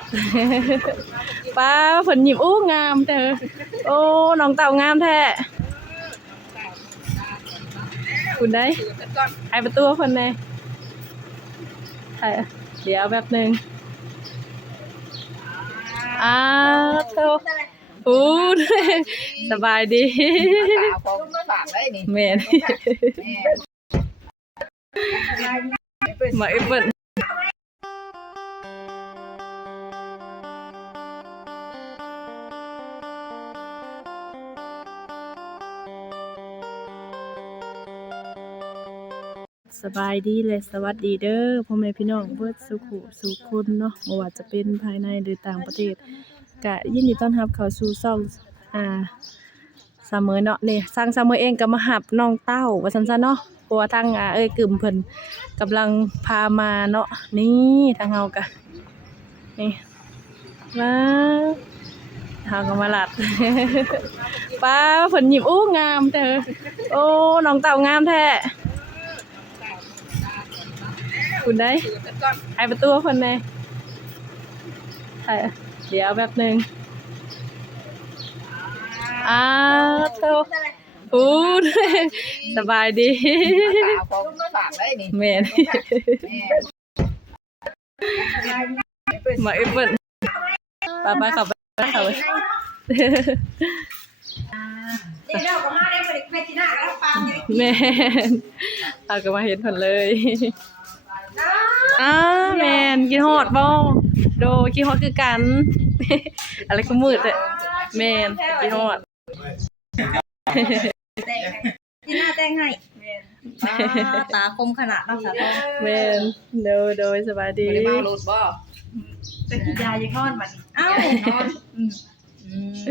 ดป้าผลหยิบอู้งามเธอโอ้น้องเต่างามแท้คุณได้ใครประตูคนไหนใครเดี๋ยวแบบหนึ่งอ้าวเธอพูดสบายดีฝากผมฝากไว้นี่แม่นแม่มาเอฟเปิล สบายดีเลยสวัสดีเด้อพ่อแม่พี่น้องเบิดสุขุสุขคนเนาะบ่ว่าจะเป็นภายในหรือต่างประเทศกะยินดีต้อนรับเข้าสู่ช่องอ่าซามเมอเนาะนี่สร้างซามเมอเองก็มาหับน้องเต้าว่าซั่นๆเนาะเพราะว่าทางอ่าเอ้ยกึ่มเพิ่นกำลังพามาเนาะนี่ทางเฮากะนี่ว้าวเฮาก็มาลัดป้าเพิ่นหยิบอู้งามเธอโอ้น้องเต่างามแท้ คุณได้ใครประตูคนไหนใครเดี๋ยวแบบหนึ่งอ้าวเธอพูดสบายดีฝากผมฝากไว้นี่แม่นแม่มาเอฟเปิลป้าป้าขับไปขับไปเดี๋ยวเราก็มาได้ไปไปที่หน้าแล้วปามเลยแม่นเอาก็มาเห็นผลเลย อ้าวแม่นกินฮอดบ่โดกินฮอดคือกัน อะไรก็มืดเลยแม่นกินฮอดที่หน้าแจ้งให้ตาคมขนาดน้องสาวทองแม่นโดยโดยสบายดีไม่ได้มาโหลดบ่เป็นกินยายังนอนมันเอ้าอืม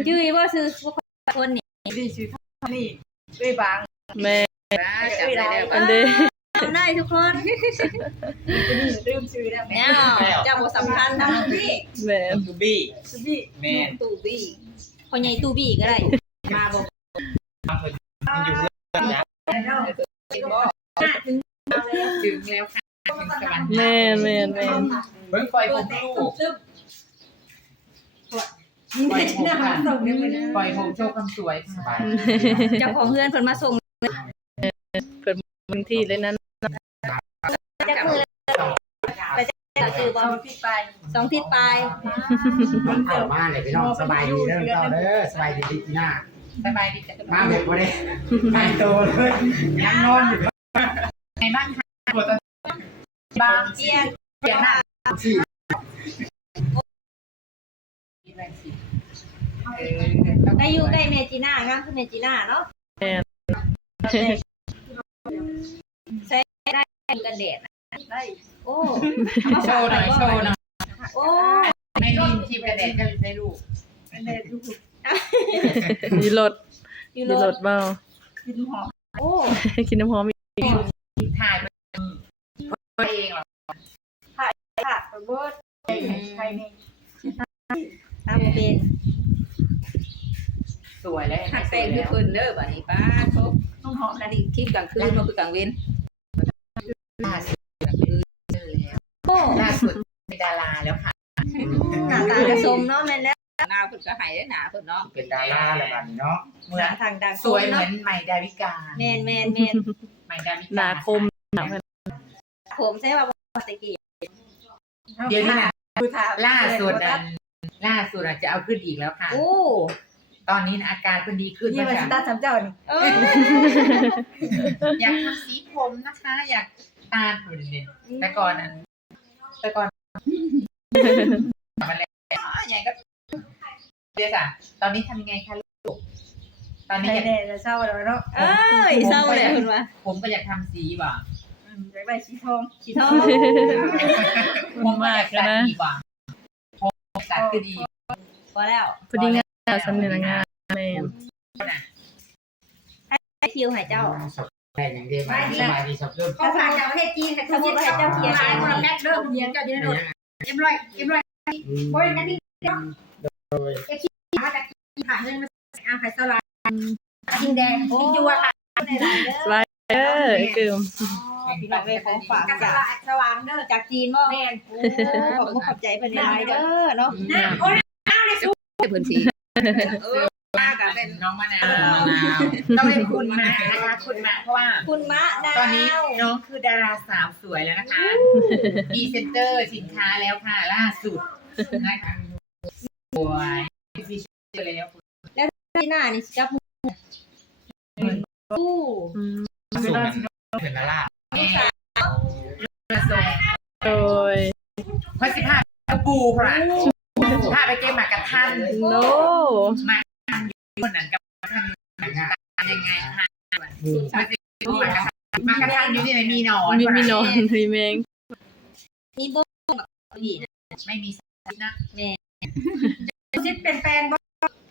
ยืยว่าซื้อพวกคนนี่ดีชื่อนี่ด้วยบางแม่จับได้แล้วอันเด้ทำได้ทุกคนลืมชื่อแล้วแม่เนี่ยเจ้าบทสำคัญนะพี่แม่นตูบี้สุบี้แมนตูบี้คนใหญ่ตูบี้ก็ได้ มาบอกมันอยู่เพื่อนนะถึงแล้วค่ะถึงสวรรค์แม่นแม่นแม่นเบิ้งไฟผมลูกไฟผมค่ะไฟผมโชว์ความสวยสบายเจ้าของเพื่อนคนมาส่งบางที่เลยนั้น จะมือไปจะซื้อบอลที่ไปสองทิศปลายมันเข้ามาเลยพี่น้องสบายดีเด้อเจ้าเด้อสบายดีดีหน้าสบายดีจังมาแบบบ่ได้ไม่โตเลยยังนอนอยู่ไงบ้างคะบางเจียนเจียนหน้าสี่ได้อยู่ใกล้เมจิน่างามคือเมจิน่าเนาะใช้ได้ กันแดดได้โอ้โชว์หน่อยโชว์หน่อยโอ้ไม่มีทีมกระเด็นก็ได้ลูกมีรถอยู่มีรรถถเบ้าโอ้กินน้ำหอมอีกถ่ายไปเองหรอค่ะเบิร์ดใครนี่ตามเป็นสวยแล้วหักแต่งคือเพิ่นเด้อบัดนี้ป้าทบต้องหอมนาดีคลิปกลางคืนเขาคือกลางเว้น ล่าสุดโอ้ล่าสุดเป็นดาราแล้วค่ะ หน้าตากระสมเนาะแม่นแล้วหน้าเพิ่นก็ให้ได้หนาเพิ่นเนาะเป็นดาราแล้วบัดนี้เนาะเหมืหอน้านทางดังสวยเหมือนใหม่ดาวิกาแม่นแม่นแม่นใหม่ดาวิหกานาคมหนาเพิ่นผมใช่ว่าปกติเดี๋ยวนี้นะล่าสุดนั้นล่าสุดอาจจะเอาขึ้นอีกแล้วค่ะ โอ้ตอนนี้อาการเพิ่นดีขึ้นนี่แล้วมันค่ะตาจำเจ้านี่เอออยากทำสีผมนะคะ อยาก ตาหุ่นเนี่ยแต่ก่อนนั้นแต่ก่อนมันเลยอ๋อใหญ่ก็เดี๋ยวค่ะตอนนี้ทำยังไงคะลูกตอนนี้อยากแน่จะเศร้าแล้วเนาะเอ้ยเศร้าเลยคุณว่าผมก็อยากทำสีว่ะอยากได้สีทองสีทองผมก็อยากตัดดีกว่าผมตัดคือดีพอแล้วพอดีงานสำเนียงงานแม่นให้คิวให้เจ้า แต่อย่างเดียวสบายดีสับรุ่นเขาพาจากประเทศจีนสมมติว่าให้เจ้าเขียนหลายคนแพ็คเริ่มเขียนเจ้าจะได้โดดเอ็มร้อยเอ็มร้อยโอ้ยนั่นนี่มาจากผ่านเงินมาเอาไข่สลัดกินแดงกินจัวค่ะสบายเออเกิมพี่น้องเลยของฝากจากสว่างเด้อจากจีนบ่แม่นขอบคุณขอบใจเพิ่นหลายเด้อเนาะเพิ่นสิเออมาก็เป็นน้องมะนาวต้องเรียกคุณมะนะคะคุณมะเพราะว่า คุณมะนาวตอนนี้น้องคือดาราสาวสวยแล้วนะคะพรีเซนเตอร์สินค้าแล้วค่ะล่าสุดนะคะสวยพรีเซนเตอร์แล้วที่หน้านี่จับมืออู้อืมสูงนั้นเป็นละล่าแม่มาส่งโดยพัสิพาปูค่ะพาไปเก็บหมากกระทันโน คนนั้นกับท่านยังไงคะมาสิปูหมากระทันหมากกระทันอยู่ที่ไหนมีหนอนมีมีนอนมีแมงมีบ่อีกไม่มีสัตว์นะสิเป็นแปลงบ่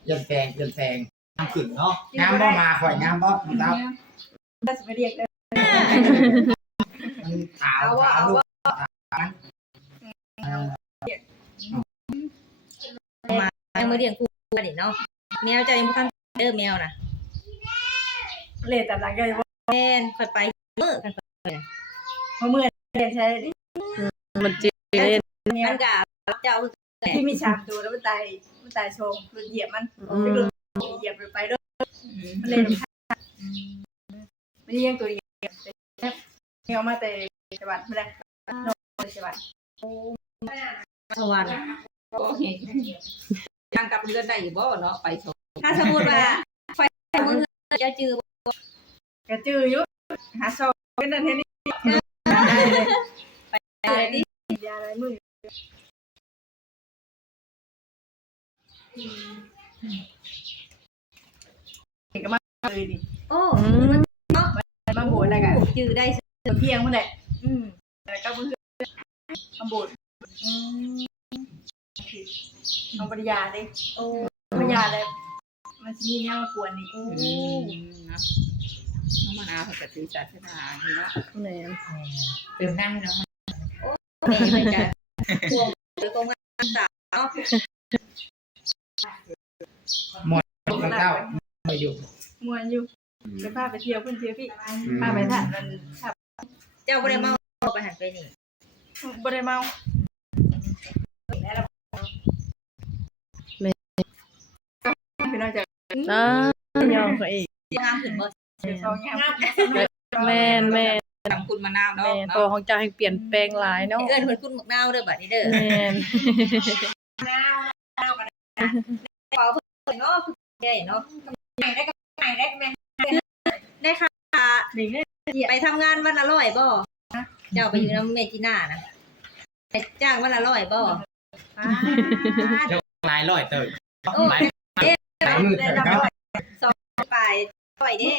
เปลี่ยนแปลงเปลี่ยนแปลงน้ำขึ้นเนาะน้ำบ่มาข่อยน้ำบ่เต้าได้สิไปเรียกเลยมันขาวเอาว่าเอาว่าเออแมวมือเลี้ยงกูนี่เนาะ แมวจะยังบ่ทันเด้อแมวน่ะเลตามหลังก็เลยว่าแม่นค่อยไปมื้อกันเพราะเมื่อเรียนใช้มันจีเล่นมันก็เจ้าที่มีฉากดูแล้วมันตายมันตายโชงหลุดเหยียบมันอืไปมหลุดเหยียบไปด้วยมันเลยไม่เลี้ยงตัวเดียวเนี่ยเอามาแต่จังหวัดไม่ได้นอกจังหวัดสวรรค์ โอเคทางกลับเรือนได้อยู่บ่เนาะไปชมถ้าสมมุติว่าไฟมือจะจื้อกระจือยุหาซอกเป็นนั่นเห็นนี่เลยดิยาอะไรมือเห็นก็มาเลยดิโอ้อืมมาโบดอะไรกันจื้อได้เพียงมันแหละอืมแต่ก็มือมาโบดอืม เอาปริยาดิโอ้ปริยาเลยมันจะมีแนวมากวนนี่อืมเนาะน้องมะนาวเขาจะถือศาสนาเนาะแหนเติมหน้าให้น้องแม่มันจะพวงหรือตรงงานสาวเนาะลูกเต้าไม่อยู่มวนอยู่ไปพาไปเที่ยวเพื่อนเที่ยวพี่พาไปถ่านมันขับเจ้าบ่ได้มาเอาไปหันไปนี่บ่ได้เมา พี่น้องจะอ่ายอมเขาอีกงามขึ้นบ่เที่ยวสองามแม่นแม่นทำคุณมะนาวเนาะแม่นตัวของเจ้าให้เปลี่ยนแปลงหลายเนาะเอิ้นเพิ่นคุณมกนาวเด้อบัดนี้เด้อแม่นเป่าเพิ่นเนาะคือได้เนาะใหม่ได้ก็ใหม่ได้แม่ได้ค่ะไปทำงานวันละร้อยบ่เจ้าไปอยู่น้ำเมจิน่านะไปจ้างวันละร้อยบ่ หลายร้อยเติมโอ้หลายหลายมือเติมเนาะไปร้อยเด้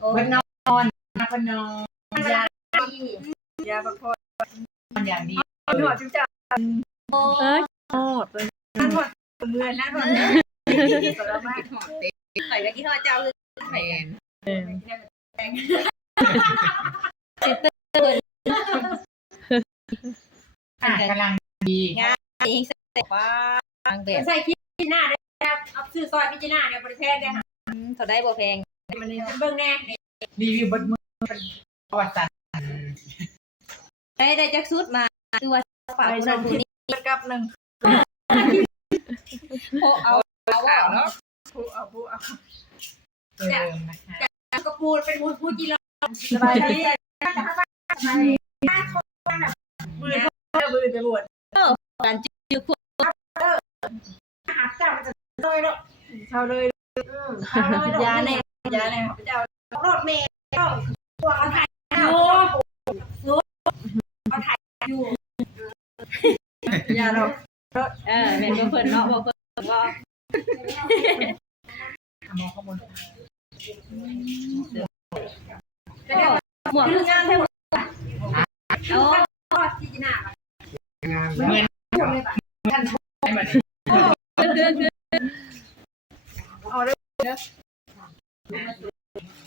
โอ้เพิ่นนอนนะเพิ่นนอนยายาพักผ่อนอย่างดีหนวดจุ๊บจ้าโอ้เอ้ยทอดเลยหนวดเมื่อนั่นหนวดสารมาคิดฮอดเต็มไปกับกี่ทอดเจ้าคือแม่นอ่ะกำลังดีเองเสร็จว่าทางแบบใส่คิดหน้าได้ครับเอาซื้อซอยพิจารณาเนี่ยบริแพงเนี่ยเท่าได้บ่แพงมันนี่เบิ่งแน่รีวิวเบดมือเป็นประวัติศาสตร์ได้ได้จักสุดมาคือว่าฝากคนนั้นผู้นี้กับหนึ่งโอ้เอาเอาว่าเนาะผู้เอาผู้เอาเติมนะคะก็พูดเป็นพูดพูดจีรสบายดีมือเขามือจะบวชกันจื้อพวกหักเจ้าจะเลยแล้วเช่าเลยยาเนี่ยาเนี่ยเจ้ารถเมย์เจ้าพวกเขาถ่ายอยู่เขาถ่ายอยู่ยาเราเออแม่นบ่เพิ่นเนาะบ่เพิ่นว่ามองข้างบนหมวกคืองามแท้โอ้ที่จีน่า เหมือนท่านให้มาดิเอาเลย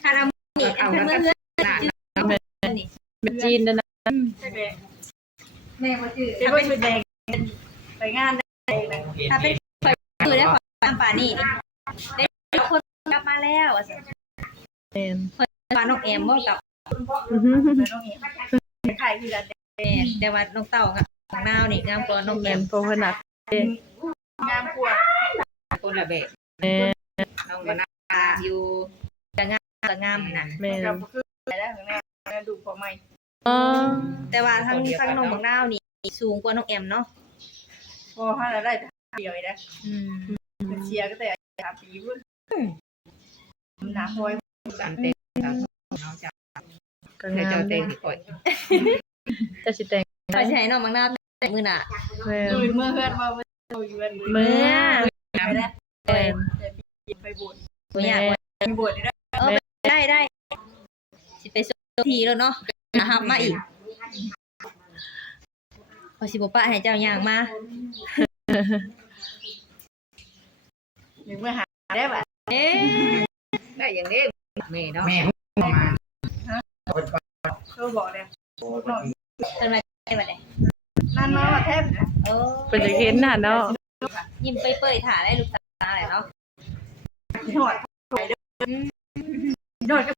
คารามิเอาเพื่อนนี่เป็นจีนนะใช่ไหมแม่บ่จื้อเป็นว่าชุดแดงไปงานได้ถ้าเป็นคือได้ขอตามป่านี่ได้คนกลับมาแล้วแม่นว่าน้องแอมบ่กับอื้อหือน้องแอมไข่คือกันแม่แต่ว่าน้องเต้ากับ น้องนาวนี่งามกว่าน้องแอแม่นมเพราะว่าหนักงามกว่าคนละแบบแม่นน้องมะนาวอยู่ก็งามน่ะแม่นกับคือแล้วข้างหน้าแม่ดูพอไหมอ๋อแต่ว่าทั้งทั้งน้องบักนาวนี่สูงกว่าน้องแอมเนาะพอห้าได้เดียวนะอืมเชียร์ก็แต่หาปีพุ่นหนาพอยสามเต็งสามน้องจะก็เธองาเจ้ามเต็งที่ก่อยจะสิแต่งไปใช้น้องบักนาวแต่ มื้อน่ะแม่นดูเมื่อเพื่อนมาอยู่กันเมื่อไปแล้วแม่นไปบวชบ่อยากว่าไปบวชได้เออไปได้ได้สิไปส่งทีแล้วเนาะนะครับมาอีกพอสิบ่ปะให้เจ้าย่างมาหนึ่งเมื่อหาได้แบบเอ๊ะได้อย่างนี้แม่เนาะแม่ประมาณเขาบอกเลยนอนเพิ่นมาได้บัด นี้นั่นนอนแทบนะเออเป็นจะเห็นน่ะเนาะยิ้มเปื่อยๆถ่าได้ลูกตาแหละเนาะหอดไปเด้อนอนก็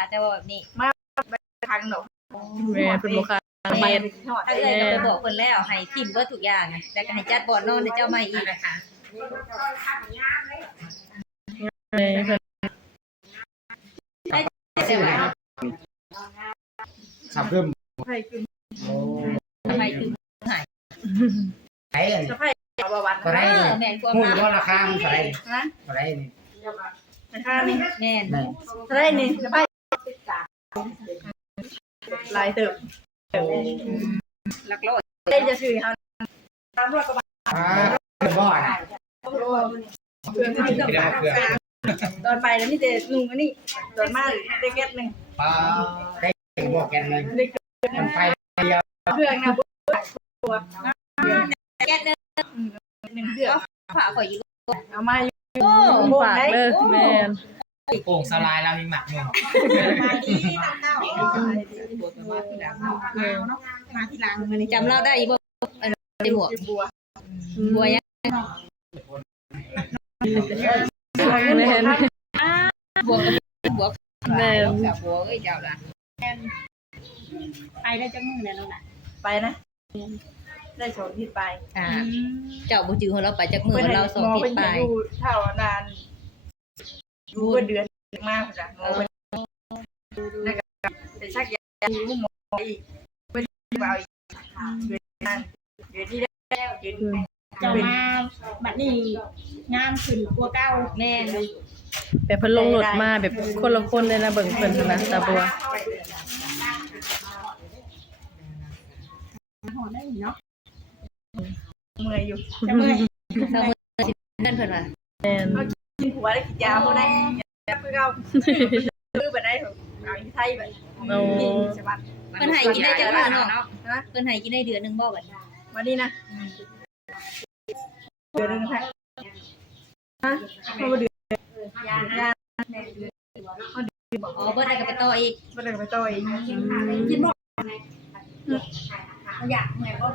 อาจจะว่าแบบนี้ทางหนกแม่นเพิ่นบ่ค่ะไปแม่นหอดถ้าเอ้ยก็ไปบอกเพิ่นแล้วให้ทิมเบิดทุกอย่างแล้วก็ให้จัดบ่อนนอนให้เจ้าใหม่อีกนะคะแม่เพิ่นแต่ว่า สับเพิ่มไปกินโอ้ทำไมถึงไอ้อันจะไปเอาบวันก็เอได้อแม่นความหุ้นมาก็ราคามันเท่าไหร่นะเท่าไหร่นี่นะคะนี่แม่นแม่ได้นี่จะไปลายเติบลักลอบได้จะซื้อเขาตามรถกระบะอ่าเป็นบ่อน่ะเพื่อนที่จะ ตอนไปแล้วนี่จะนุ่งอันนี้ตอนมาได้แก๊สหนึ่งปลาได้บ่อแกนเลยมันไปเดียวเครื่องนะตัวแก๊สเด้อหนึ่งเครื่องฝากข่อยอยู่เอามาอยู่โอ้ฝากเด้อแม่นโป่งสลายเรามีหมักหนึ่งมาดีน้ำเต้าปวดมาที่หลังมาที่หลังมานี่จำเราได้บ่อันไอ้หมวกบัวบัวยัง แม่นบัวกับบัวแม่นกับบัวเอ้ยเจ้าล่ะไปได้จังมือแล้วน่ะไปนะได้สองทิศไปอ่าเจ้าบ่จือของเราไปจากมือเราสองทิศไปอยู่เท่านานอยู่เป็นเดือนมากจ้ะหมอเป็นแล้วก็ไปชักยาอยู่หมออีกเป็นเบาอีกเดือนนั้นเดือนที่แล้วเดือน เจ้ามาบัดนี้งามขึ้นกว่าเก่าแม่นแบบเพิ่นลงรถมาแบบคนละคนเลยนะเบิ่งเพิ่นหั่นนะตาบัวหอได้เนาะเมื่อยอยู่จะเมื่อยเสมอสิเพิ่นเพิ่นว่าแม่นกินหัวได้กินยาเขาได้ยาเพื่อเอาซื้อไปได้เอาที่ไทยไปโอ้ใช่ปะเพิ่นให้กินได้จักมื้อเนาะเพิ่นให้กินได้เดือนนึงบ่บัดมาดีนะ เดือนนึงค่ะฮะเขาเดือนยายาอ๋อเบิดได้ก็ไปต่ออีกมาเดินไปต่อยกินบ่อยากเหนื่อยบ่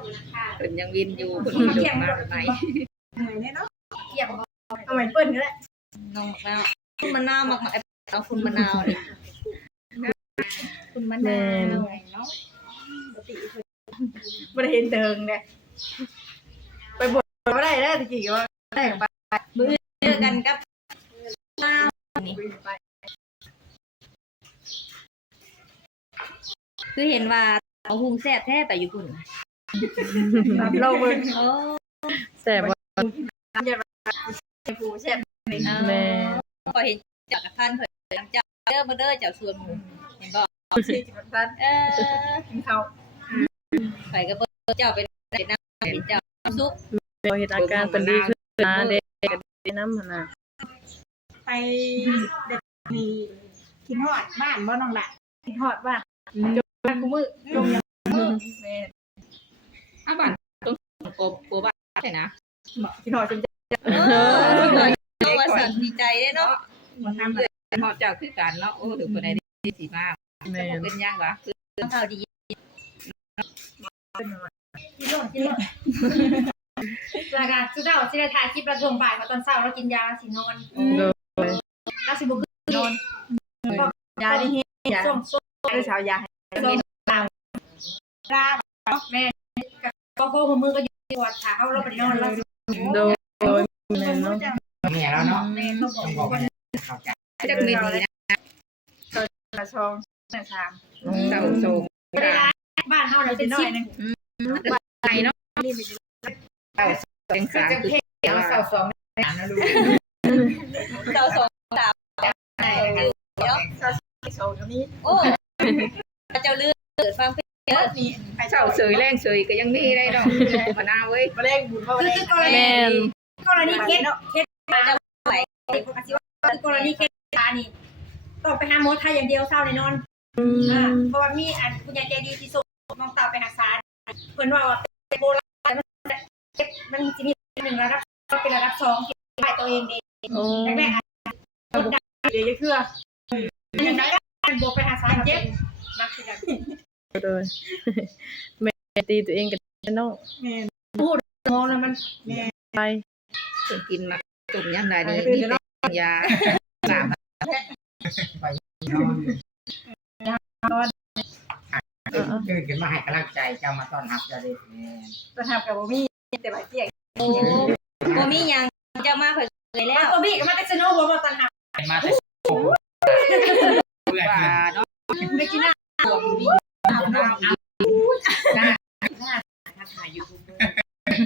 เพิ่นยังวินอยู่เพิ่นมีดอกมาใหมเหนื่อยแน่เนาะเกี่ยวบ่เอาใหม่เปิ้ลก็ได้น้องมะนาวคุณมะนาวมักๆเอาคุณมะนาวนี่คุณมะนาวเนื่อยเนาะไม่ได้เห็นเติงเนี่ย ไปบวชไม่ได้แล้วตะกี้ก็ได้ไปเจอกันกับลาวนี่คือเห็นว่าเอาหุงแซ่บแท้ไปอยู่พุ่นรับเราเบิ่งโอ้แซ่บบ่ผู้แซ่บแม่พอเห็นจากกระทันเพิ่นเจ้าเด้อมาเด้อเจ้าส่วนหมูเห็นบ่สี่สิบตันเออกินข้าวไปกับเจ้าเป็นเป็นน้ำเป็นเจ้า ซุปบ่เห็นอาการเพิ่นดีขึ้นนะเด็กก็ดีนำหั่นน่ะไปเด็กมีกินฮอดบ้านบ่น้องล่ะกินฮอดว่าจมกันกูมือจมยังมือแม่อ้าวบ้านตรงกบปัวบ้านใช่นะกินฮอดจนเออเอาว่าสั่นดีใจเด้เนาะบ่ทำเลยฮอดเจ้าคือกันเนาะโอ้ถึงคนใดที่สิมาแม่นเป็นยังวะคือข้าวดี กินโลดกินโลดแล้วก็สุดท้ายสิได้ถ่ายคลิปแล้วช่วงบ่ายพอตอนเช้าเรากินยาสินอนโดยแล้วสิบ่คือนอนยาดีเฮ็ดยาช่วงช่วงได้สาวยาให้ราแม่ก็พวกมือก็อยู่ที่วัดขาเขาเราไปนอนแล้วโดยแม่นเนาะเมียแล้วเนาะแม่ต้องบอต้องกบอกว่าว่าเข้าใจจักไม่ดีนะกระชองแม่ชามเจ้าโชงเวลาบ้านเฮาเราเป็นน้อสิยบนึง ไปเนาะเป็นสามคือเดี๋ยวเสาสองสามนะลูกเราสองสามโชว์ก็มีโอ้เจ้าเลือกเกิดฟังเพลงเยอะนี่เจ้าเสยแรงเสยก็ยังมีได้ดอกมะนาเว้ยมาเล่นบุญมาเล่นคือกรณีแม่นกรณีเคสเคสคือกรณีเคสชานี่ต้องไปหาหมอไทยอย่างเดียวเศร้าแน่นอนเพราะว่ามีอันคุณยายใจดีที่ส่งน้องตาไปรักษา เพิ่นว่าว่าเป็นโบราณมันมันจะมีหนึ่งระดับก็เป็นระดับสองที่ได้ตัวเองดีโอ้แรกๆอาจจะกดดันเดี๋ยวจะเครืออันนี้ได้การบวกไปหาซายเจ็บนักที่กันโดยแม่ตีตัวเองก็ได้เนาะมองแล้วมันไปกินมาตุ่มยำได้เลยมีแต่ยาสาม ตื่นตื่นขึ้นมาให้กำลังใจเจ้ามาต้อนรับเจ้าเด็กแม่จะทำกับโบมี่แต่ว่าเจียงโอ้บ่มีหยังจ้ามาเผยเลยแล้วตัวบี้ก็มาแต่สโนว์บอลตันหักมาแต่เพื่อนว่าขึ้นเนาะไม่กินหน้าถ้าถ่ายยูทูบ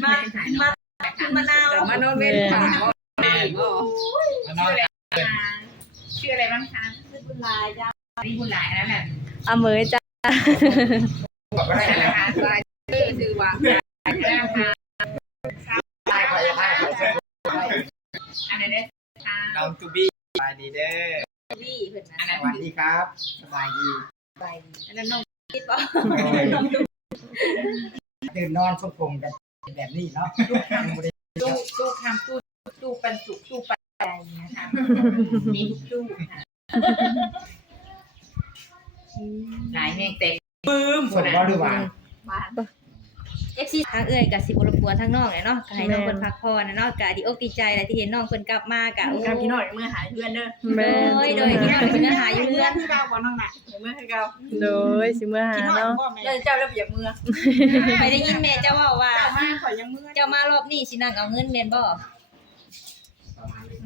มามาคุณมะนาวมานอนเว้นถามว่าแม่บ่มานอนกันชื่ออะไรบ้างคะคุณลายจ้านี่คุณหลายนั่นแหละอเมยจ้ะบอกว่า นั่นแหละคะลายชื่อชื่อว่านะคะตายไปตายไปอันไหนได้คะน้องตูบี้สบายดีเด้อพี่เพิ่นอันไหนสวัสดีครับสบายดีสบายดีอันนั้นน้องคิดว่าตื่นนอนสมพงกันแบบนี้เนาะตู้ตู้คำตู้ตู้ปันสุกตู้ปันใจนะคะมีทุกตู้ค่ะ หลายแม่งเต็มปื้มฝนบ่หรือว่าเอฟซีทางเอ้ยกับสิบรบกวนทางน้องเลยเนาะก็ให้น้องเพิ่นพักผ่อนนะเนาะก็ดีอกดีใจแหละที่เห็นน้องเพิ่นกลับมากะโอ้กับพี่น้อยเมื่อหายเพื่อนเด้อแม่โอ้ยโดยที่น้องเพิ่นหาอยู่เรือนที่เก่าบ่น้องน่ะเมื่อให้เก่าโดยสิเมื่อหาคิดฮอดเนาะพ่อแม่เจ้าระเบียบเมื่อไปได้ยินแม่เจ้าเว่าว่าเจ้ามาข่อยยังเมื่อเจ้ามารอบนี้สินั่งเอาเงินแม่นบ่ประมาณนี้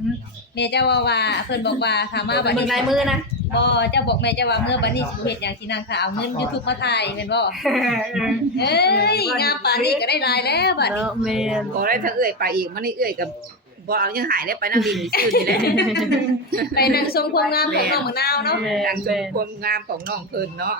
แม่เจ้าว่าว่าเพิ่นบอกว่าถามมาบัดเบิ่นี้งลายมือนะ บ่เจ้าบอกแม่เจ้าว่าเมื่อบัดนี้สิเฮ็ดหยังสินั่งถ้าเอาเงิน YouTube มาถ่ายแม่นบ่เอ้ยงามปานนี้ก็ได้รายแล้วบัดนี้เนาะแม่นบ่ได้ถ้าเอื้อยไปอีกมันนี่เอื้อยกับบ่เอายังหายได้ไปนั่งดินซื่อนี่แหละไปนั่งชมความงามของน้องมะนาวเนาะแม่ดังนชมแม่นความงามของน้องเพิ่นเนาะ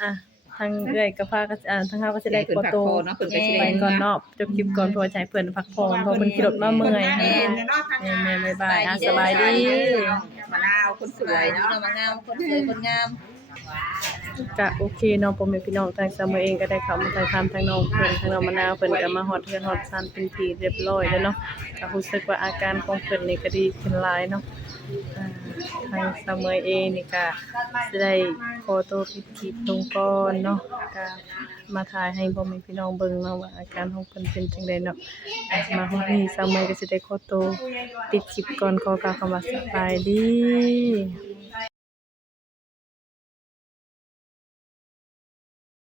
อะ ทางเอื้อยก็พาก็อ่าทางเฮาก็สิได้ได้เพิ่นขอพักตัวผ่อนเนาะเพิ่นก็สิไปได้ ก่อนเนาะจบคลิปก่อนเพราะว่าจะใช้เพิ่นพักผ่อนเพราะเพิ่นขี่รถมาเมื่อยแม่แม่เนาะทางแม่งานบ๊ายบายอะสบายดี มะนาวคนสสววยยเนาะเนาะมะนาวคนสวยคนงาม ก็โอเคเนาะพ่อแม่พี่น้องทางซามเองก็ได้เข้ามาถ่ายทำทางน้องเพิ่นทางน้องมะนาวเพิ่นก็มาฮอดเฮือนฮอดซันเป็นทีเรียบร้อยแล้วเนาะก็รู้สึกว่าอาการของเพิ่นนี่ก็ดีขึ้นหลายเนาะอ่า ทางซามเองนี่ก็สิได้ขอตัวปิดคลิปลงก่อนเนาะก็มาถ่ายให้พ่อแม่พี่น้องเบิ่งเนาะว่าอาการของเพิ่นเป็นจังไดเนาะมาฮอดนี้ซามเอก็สิได้ขอตัวปิดคลิปก่อนขอกล่าวคำว่าสบายดี